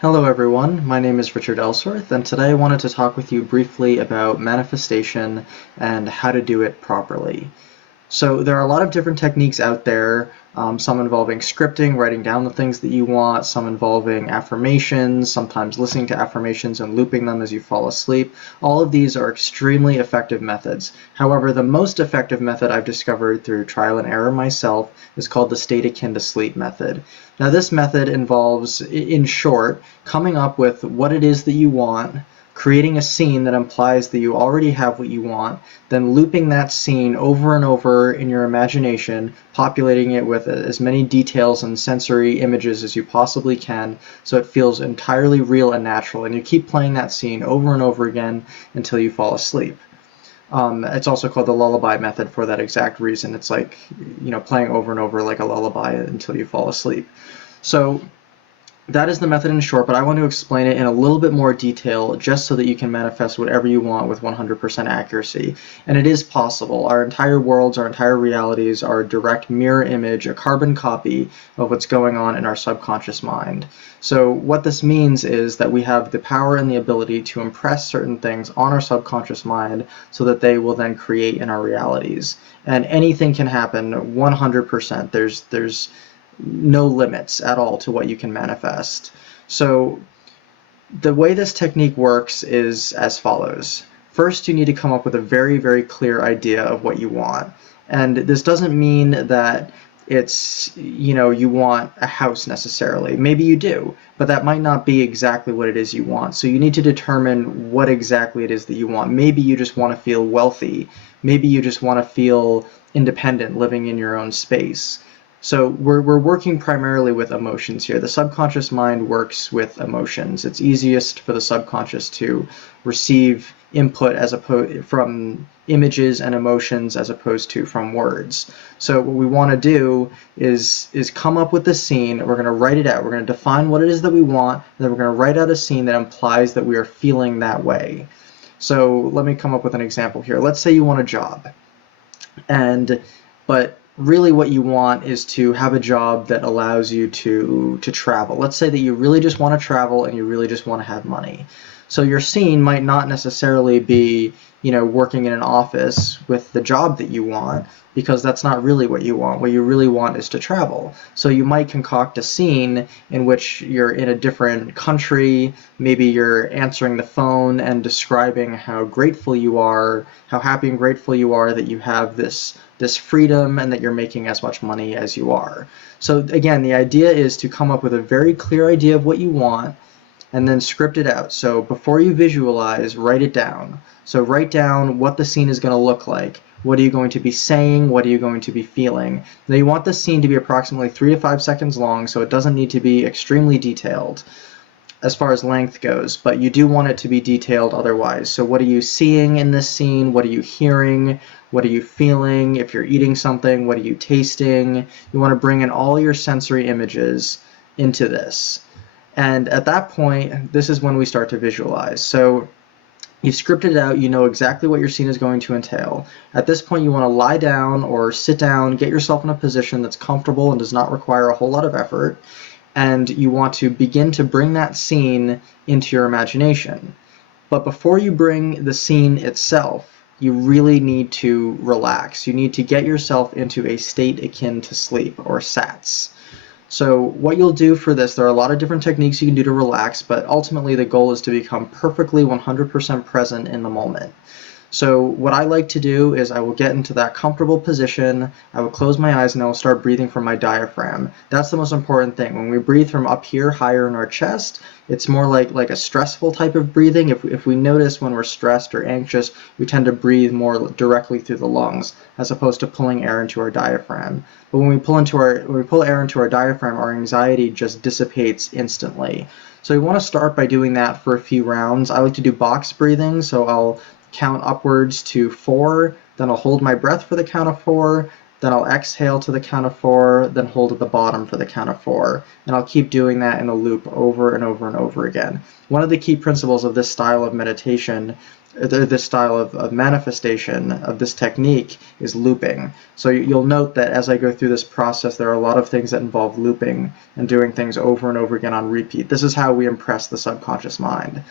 Hello everyone, my name is Richard Ellsworth, and today I wanted to talk with you briefly about manifestation and how to do it properly. So there are a lot of different techniques out there, some involving scripting, writing down the things that you want, some involving affirmations, sometimes listening to affirmations and looping them as you fall asleep. All of these are extremely effective methods. However, the most effective method I've discovered through trial and error myself is called the state akin to sleep method. Now this method involves, in short, coming up with what it is that you want, creating a scene that implies that you already have what you want, then looping that scene over and over in your imagination, populating it with as many details and sensory images as you possibly can so it feels entirely real and natural, and you keep playing that scene over and over again until you fall asleep. It's also called the lullaby method for that exact reason. It's like, playing over and over like a lullaby until you fall asleep. So that is the method in short, but I want to explain it in a little bit more detail just so that you can manifest whatever you want with 100% accuracy. And it is possible. Our entire worlds, our entire realities are a direct mirror image, a carbon copy of what's going on in our subconscious mind. So what this means is that we have the power and the ability to impress certain things on our subconscious mind so that they will then create in our realities. And anything can happen 100%. There's no limits at all to what you can manifest. So the way this technique works is as follows. First, you need to come up with a very, very clear idea of what you want. And this doesn't mean that it's, you want a house necessarily. Maybe you do, but that might not be exactly what it is you want. So you need to determine what exactly it is that you want. Maybe you just want to feel wealthy. Maybe you just want to feel independent, living in your own space. So we're working primarily with emotions here. The subconscious mind works with emotions. It's easiest for the subconscious to receive input as opposed from images and emotions as opposed to from words. So what we want to do is come up with the scene. We're going to write it out. We're going to define what it is that we want, and then we're going to write out a scene that implies that we are feeling that way. So let me come up with an example here. Let's say you want a job, but really what you want is to have a job that allows you to travel. Let's say that you really just want to travel and you really just want to have money. So your scene might not necessarily be, working in an office with the job that you want, because that's not really what you want. What you really want is to travel. So you might concoct a scene in which you're in a different country, maybe you're answering the phone and describing how grateful you are, how happy and grateful you are that you have this freedom and that you're making as much money as you are. So again, the idea is to come up with a very clear idea of what you want and then script it out. So before you visualize, write it down. So write down what the scene is going to look like. What are you going to be saying? What are you going to be feeling? Now you want the scene to be approximately 3 to 5 seconds long, so it doesn't need to be extremely detailed as far as length goes, but you do want it to be detailed otherwise. So what are you seeing in this scene? What are you hearing? What are you feeling? If you're eating something, what are you tasting? You want to bring in all your sensory images into this. And at that point, this is when we start to visualize. So you've scripted it out, you know exactly what your scene is going to entail. At this point, you want to lie down or sit down, get yourself in a position that's comfortable and does not require a whole lot of effort, and you want to begin to bring that scene into your imagination. But before you bring the scene itself, you really need to relax. You need to get yourself into a state akin to sleep, or SATS. So what you'll do for this, there are a lot of different techniques you can do to relax, but ultimately the goal is to become perfectly 100% present in the moment. So what I like to do is I will get into that comfortable position, I will close my eyes, and I will start breathing from my diaphragm. That's the most important thing. When we breathe from up here, higher in our chest, it's more like a stressful type of breathing. If we notice when we're stressed or anxious, we tend to breathe more directly through the lungs, as opposed to pulling air into our diaphragm. But when we pull air into our diaphragm, our anxiety just dissipates instantly. So we want to start by doing that for a few rounds. I like to do box breathing, so I'll count upwards to 4, then I'll hold my breath for the count of 4, then I'll exhale to the count of 4, then hold at the bottom for the count of 4. And I'll keep doing that in a loop over and over and over again. One of the key principles of this style of meditation this style of manifestation of this technique is looping. So you'll note that as I go through this process, there are a lot of things that involve looping and doing things over and over again on repeat. This is how we impress the subconscious mind.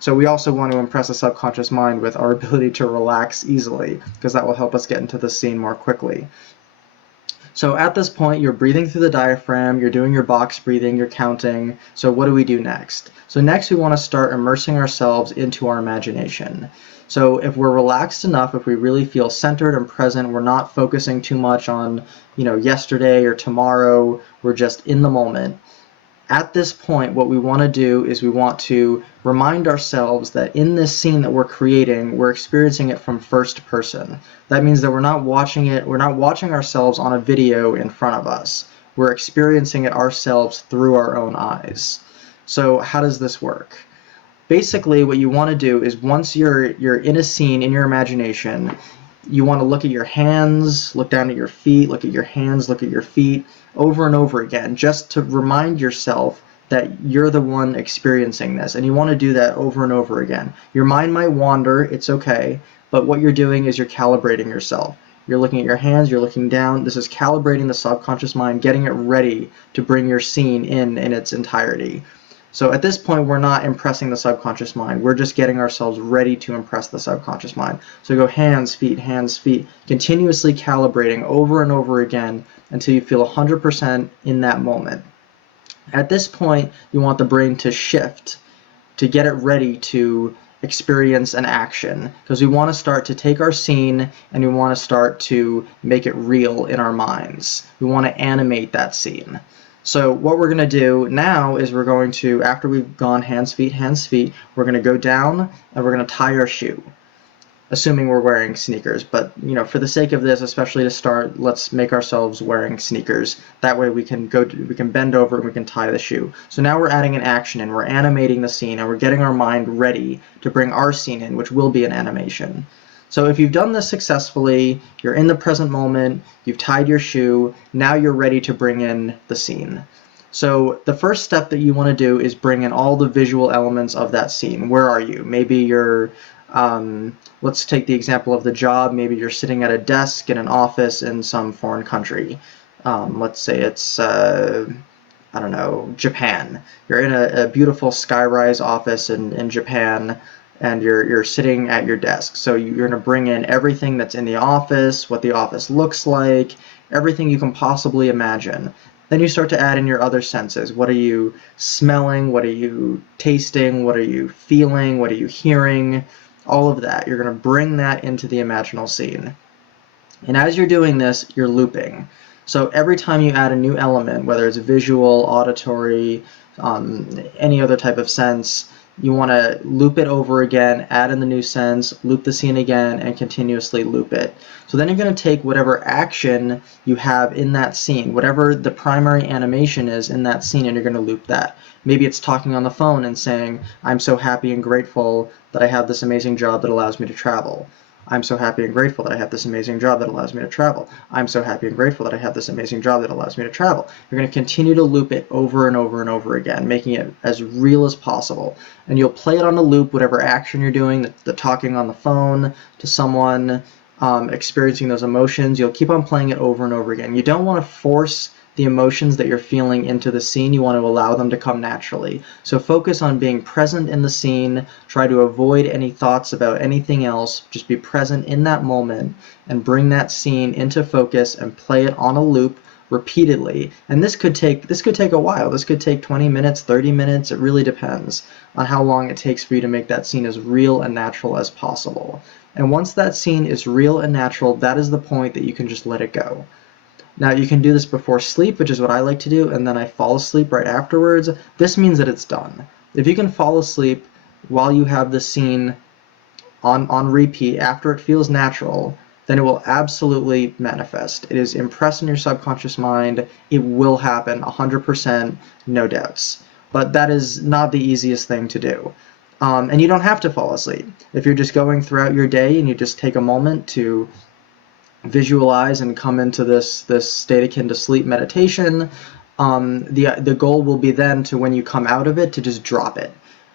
So we also want to impress the subconscious mind with our ability to relax easily, because that will help us get into the scene more quickly. So at this point, you're breathing through the diaphragm, you're doing your box breathing, you're counting. So what do we do next? So next we want to start immersing ourselves into our imagination. So if we're relaxed enough, if we really feel centered and present, we're not focusing too much on, yesterday or tomorrow, we're just in the moment. At this point, what we want to do is we want to remind ourselves that in this scene that we're creating, we're experiencing it from first person. That means that we're not watching ourselves on a video in front of us. We're experiencing it ourselves through our own eyes. So how does this work? Basically, what you want to do is once you're in a scene in your imagination, you want to look at your hands, look down at your feet, look at your hands, look at your feet, over and over again, just to remind yourself that you're the one experiencing this. And you want to do that over and over again. Your mind might wander, it's okay, but what you're doing is you're calibrating yourself. You're looking at your hands, you're looking down. This is calibrating the subconscious mind, getting it ready to bring your scene in its entirety. So at this point, we're not impressing the subconscious mind. We're just getting ourselves ready to impress the subconscious mind. So go hands, feet, continuously calibrating over and over again until you feel 100% in that moment. At this point, you want the brain to shift, to get it ready to experience an action, because we want to start to take our scene and we want to start to make it real in our minds. We want to animate that scene. So what we're going to do now is we're going to, after we've gone hands, feet, we're going to go down and we're going to tie our shoe, assuming we're wearing sneakers. But, for the sake of this, especially to start, let's make ourselves wearing sneakers. That way we can bend over and we can tie the shoe. So now we're adding an action in, we're animating the scene, and we're getting our mind ready to bring our scene in, which will be an animation. So if you've done this successfully, you're in the present moment, you've tied your shoe, now you're ready to bring in the scene. So the first step that you want to do is bring in all the visual elements of that scene. Where are you? Maybe you're, let's take the example of the job. Maybe you're sitting at a desk in an office in some foreign country. Let's say it's, I don't know, Japan. You're in a beautiful skyrise office in Japan, and you're sitting at your desk. So you're going to bring in everything that's in the office, what the office looks like, everything you can possibly imagine. Then you start to add in your other senses. What are you smelling? What are you tasting? What are you feeling? What are you hearing? All of that. You're going to bring that into the imaginal scene. And as you're doing this, you're looping. So every time you add a new element, whether it's visual, auditory, any other type of sense, you want to loop it over again, add in the new sense, loop the scene again, and continuously loop it. So then you're going to take whatever action you have in that scene, whatever the primary animation is in that scene, and you're going to loop that. Maybe it's talking on the phone and saying, I'm so happy and grateful that I have this amazing job that allows me to travel. I'm so happy and grateful that I have this amazing job that allows me to travel. I'm so happy and grateful that I have this amazing job that allows me to travel. You're going to continue to loop it over and over and over again, making it as real as possible. And you'll play it on a loop, whatever action you're doing, the talking on the phone to someone, experiencing those emotions. You'll keep on playing it over and over again. You don't want to force the emotions that you're feeling into the scene. You want to allow them to come naturally. So focus on being present in the scene. Try to avoid any thoughts about anything else. Just be present in that moment and bring that scene into focus and play it on a loop repeatedly. And this could take a while. This could take 20 minutes, 30 minutes. It really depends on how long it takes for you to make that scene as real and natural as possible. And once that scene is real and natural, that is the point that you can just let it go. Now you can do this before sleep, which is what I like to do, and then I fall asleep right afterwards. This means that it's done. If you can fall asleep while you have the scene on repeat after it feels natural, then it will absolutely manifest. It is impressed in your subconscious mind. It will happen 100%, no doubts. But that is not the easiest thing to do. And you don't have to fall asleep. If you're just going throughout your day and you just take a moment to visualize and come into this state akin to sleep meditation, the goal will be then to, when you come out of it, to just drop it.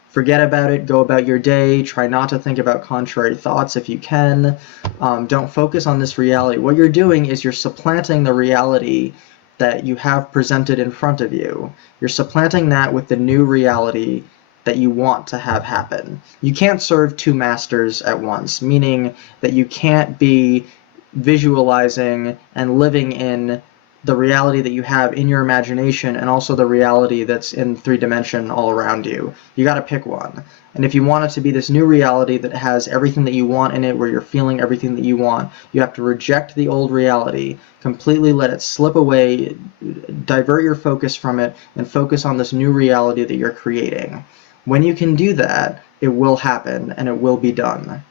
Forget about it, go about your day, try not to think about contrary thoughts if you can. Don't focus on this reality. What you're doing is you're supplanting the reality that you have presented in front of you. You're supplanting that with the new reality that you want to have happen. You can't serve two masters at once, meaning that you can't be visualizing and living in the reality that you have in your imagination and also the reality that's in 3D all around you. You got to pick one. And if you want it to be this new reality that has everything that you want in it, where you're feeling everything that you want, you have to reject the old reality, completely let it slip away, divert your focus from it, and focus on this new reality that you're creating. When you can do that, it will happen and it will be done.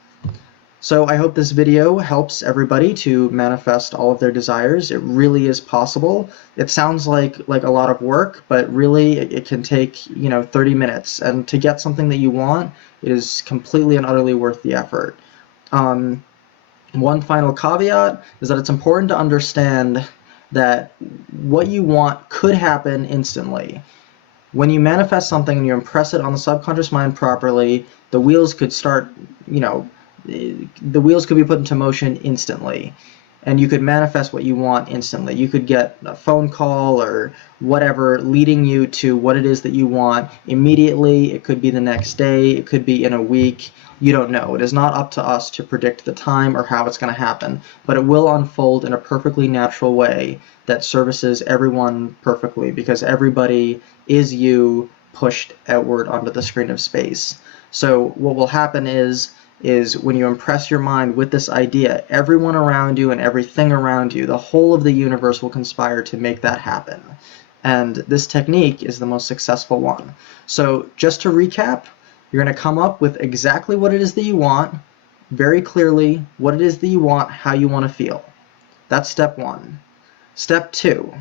So I hope this video helps everybody to manifest all of their desires. It really is possible. It sounds like a lot of work, but really it can take 30 minutes. And to get something that you want, it is completely and utterly worth the effort. One final caveat is that it's important to understand that what you want could happen instantly. When you manifest something and you impress it on the subconscious mind properly, the wheels could start, the wheels could be put into motion instantly, and you could manifest what you want instantly. You could get a phone call or whatever leading you to what it is that you want immediately. It could be the next day, it could be in a week. You don't know. It is not up to us to predict the time or how it's going to happen, but it will unfold in a perfectly natural way that services everyone perfectly, because everybody is you pushed outward onto the screen of space. So what will happen is when you impress your mind with this idea, everyone around you and everything around you, the whole of the universe will conspire to make that happen. And this technique is the most successful one. So just to recap, you're going to come up with exactly what it is that you want, very clearly what it is that you want, how you want to feel. That's step one. Step two,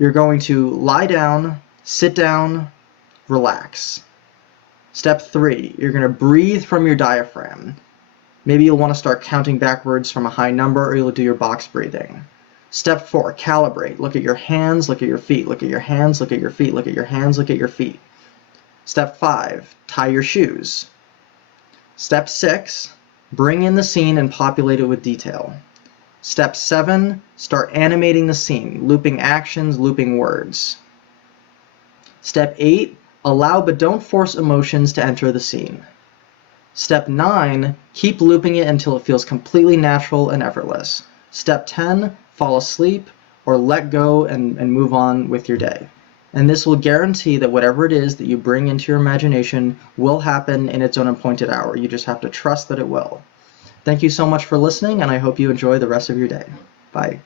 you're going to lie down, sit down, relax. Step three, you're going to breathe from your diaphragm. Maybe you'll want to start counting backwards from a high number, or you'll do your box breathing. Step four, calibrate. Look at your hands, look at your feet, look at your hands, look at your feet, look at your hands, look at your feet. Step five, tie your shoes. Step six, bring in the scene and populate it with detail. Step seven, start animating the scene, looping actions, looping words. Step eight, allow but don't force emotions to enter the scene. Step 9, keep looping it until it feels completely natural and effortless. Step 10, fall asleep or let go and move on with your day. And this will guarantee that whatever it is that you bring into your imagination will happen in its own appointed hour. You just have to trust that it will. Thank you so much for listening, and I hope you enjoy the rest of your day. Bye.